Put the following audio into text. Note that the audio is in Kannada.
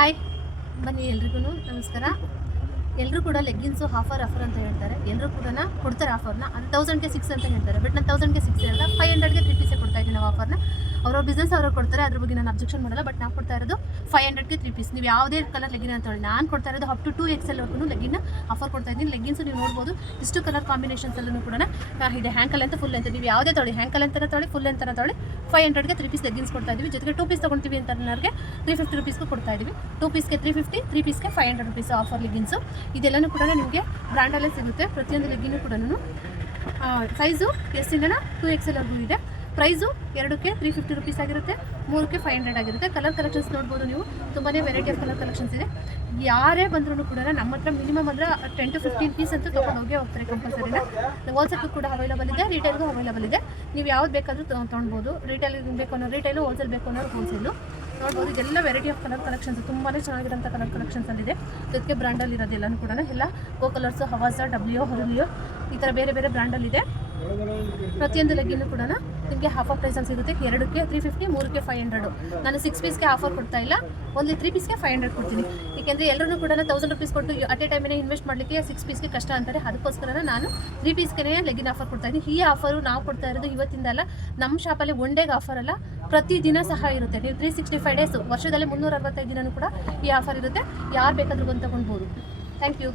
ಹಾಯ್, ಬನ್ನಿ ಎಲ್ರಿಗೂ ನಮಸ್ಕಾರ. ಎಲ್ಲರೂ ಕೂಡ ಲೆಗ್ಗಿನ್ಸು ಆಫರ್ ಅಂತ ಹೇಳ್ತಾರೆ. ಎಲ್ಲರೂ ಕೂಡ ಕೊಡ್ತಾರೆ ಆಫರ್ನ. ಅದು 1000ಗೆ 6 ಅಂತ ಹೇಳ್ತಾರೆ. ಬಟ್ ನಾನು 1000ಗೆ 6 ಹೇಳ್ದ 500ಗೆ 3 ಪೀಸೇ ಕೊಡ್ತಾ ಇದ್ದೀನಿ ನಾವು ಆಫರ್ನ. ಅವ್ರವ್ರ ಬಿಸ್ನೆಸ್ ಅವ್ರು ಕೊಡ್ತಾರೆ, ಅದ್ರ ಬಗ್ಗೆ ನಾನು ಅಬ್ಜೆಕ್ಷನ್ ಮಾಡಲ್ಲ. ಬಟ್ ನಾವು ಕೊಡ್ತಾ ಇರೋದು 500ಗೆ 3 ಪೀಸ್. ನೀವು ಯಾವುದೇ ಕಲರ್ ಲೆಗ್ಗಿನ್ ಅಂತ ಹೇಳಿ ನಾನು ಕೊಡ್ತಾ ಇರೋದು ಅಪ್ ಟು 2XL ವರೆಗೂ ಲೆಗ್ಗಿನ ಆಫರ್ ಕೊಡ್ತಾ ಇದ್ದೀನಿ. ಲೆಗ್ಗಿನ್ಸು ನೀವು ನೋಡ್ಬೋದು, ಇಷ್ಟು ಕಲರ್ ಕಾಂಬಿನೇಷನ್ಸ್ ಎಲ್ಲೂ ಕೂಡ ಇದೆ. ಹ್ಯಾಂಕಲ್ ಅಂತ ಫುಲ್ ಅಂತ ನೀವು ಯಾವುದೇ ತೊಳಿ, ಹ್ಯಾಂಕಲ್ ಅಂತ ತೊಳಿ, ಫುಲ್ ಅಂತ ತೊಳಿ 500ಗೆ 3 ಪೀಸ್ ಲೆಗ್ಗಿನ್ಸ್ ಕೊಡ್ತಾ ಇದ್ದೀವಿ. ಜೊತೆಗೆ 2 ಪೀಸ್ ತೊಗೊಳ್ತೀವಿ ಅಂತ ಅನ್ನೋರಿಗೆ 350 ರುಪೀಸ್ಗೂ ಕೊಡ್ತಾ ಇದ್ದೀವಿ. 2 ಪೀಸ್ಗೆ 350, 3 ಪೀಸ್ಗೆ 500 ರುಪೀಸ್ ಆಫರ್ ಲೆಗ್ಗಿನ್ಸು. ಇದೆಲ್ಲನೂ ಕೂಡ ನಿಮಗೆ ಬ್ರ್ಯಾಂಡಲ್ಲೇ ಸಿಗುತ್ತೆ. ಪ್ರತಿಯೊಂದು ಲೆಗ್ಗಿನೂ ಕೂಡ ಸೈಜು ಎಸ್ಸಿಂದ 2XL ವರೆಗೂ ಇದೆ. ಪ್ರೈಸು 2ಕ್ಕೆ 350 ರುಪೀಸ್ ಆಗಿರುತ್ತೆ, 3ಕ್ಕೆ 500 ಆಗಿರುತ್ತೆ. ಕಲರ್ ಕಲೆಕ್ಷನ್ಸ್ ನೋಡ್ಬೋದು ನೀವು, ತುಂಬಾ ವೆರೈಟಿ ಆಫ್ ಕಲರ್ ಕಲೆಕ್ಷನ್ಸ್ ಇದೆ. ಯಾರೇ ಬಂದರೂ ಕೂಡ ನಮ್ಮ ಹತ್ರ ಮಿನಿಮಮ್ ಅಂದರೆ 10 to 15 ಪೀಸ್ ಅಂತೂ ತೊಗೊಂಡೋಗೇ ಹೋಗ್ತಾರೆ ಕಂಪಲ್ಸರಿನ. ಹೋಲ್ಸೇಲ್ಗೂ ಕೂಡ ಅವೈಲೇಬಲ್ ಇದೆ, ರಿಟೇಲ್ಗೂ ಅವೈಲೇಬಲ್ ಇದೆ. ನೀವು ಯಾವ್ದು ಬೇಕಾದರೂ ತೊಗೊಳ್ಬೋದು. ರಿಟೇಲ್ ಬೇಕು ಅನ್ನೋ ರಿಟೇಲು, ಹೋಲ್ಸೇಲ್ ಬೇಕು ಅನ್ನೋರು ಹೋಲ್ಸೇಲು. ನೋಡ್ಬೋದು, ಇದೆಲ್ಲ ವೆರೈಟಿ ಆಫ್ ಕಲರ್ ಕಲೆಕ್ಷನ್ಸ್, ತುಂಬಾ ಚೆನ್ನಾಗಿರೋಂಥ ಕಲರ್ ಕಲೆಕ್ಷನ್ಸಲ್ಲಿದೆ. ಜೊತೆಗೆ ಬ್ರ್ಯಾಂಡಲ್ಲಿ ಇರೋದೆಲ್ಲನೂ ಕೂಡ ಎಲ್ಲ ಗೋ ಕಲರ್ಸು, ಹವಾಸ, ಡಬ್ಲ್ಯೂ, ಹೊರಲಿಯೋ, ಈ ಥರ ಬೇರೆ ಬೇರೆ ಬ್ರ್ಯಾಂಡಲ್ಲಿದೆ. ಪ್ರತಿಯೊಂದು ಲೆಗ್ಗಿನೂ ಕೂಡ ನಿಮಗೆ ಆಫರ್ ಪ್ರೈಸಲ್ಲಿ ಸಿಗುತ್ತೆ. 2ಕ್ಕೆ 350, 3ಕ್ಕೆ 500. ನಾನು 6 ಪೀಸ್ಗೆ ಆಫರ್ ಕೊಡ್ತಾ ಇಲ್ಲ, ಓನ್ಲಿ 3 ಪೀಸ್ಗೆ 500 ಕೊಡ್ತೀನಿ. ಏಕೆಂದರೆ ಎಲ್ಲರೂ ಕೂಡ 1000 ರುಪೀಸ್ ಕೊಟ್ಟು ಅಟ್ ಎ ಟೈಮಿನೇ ಇನ್ವೆಸ್ಟ್ ಮಾಡಲಿಕ್ಕೆ 6 ಪೀಸ್ಗೆ ಕಷ್ಟ ಅಂತಾರೆ. ಅದಕ್ಕೋಸ್ಕರ ನಾನು 3 ಪೀಸ್ಗೆ ಲೆಗ್ಗಿನ ಆಫರ್ ಕೊಡ್ತಾ ಇದ್ದೀನಿ. ಈ ಆಫರು ನಾವು ಕೊಡ್ತಾ ಇರೋದು ಇವತ್ತಿಂದ ಅಲ್ಲ, ನಮ್ಮ ಶಾಪಲ್ಲಿ ಒನ್ ಡೇಗೆ ಆಫರ್ ಅಲ್ಲ, ಪ್ರತಿದಿನ ಸಹ ಇರುತ್ತೆ. ನೀವು 365 ಡೇಸ್, ವರ್ಷದಲ್ಲಿ 365 ದಿನವೂ ಕೂಡ ಈ ಆಫರ್ ಇರುತ್ತೆ. ಯಾರು ಬೇಕಾದರೂ ಬಂದು ತೊಗೊಳ್ಬೋದು. Thank you.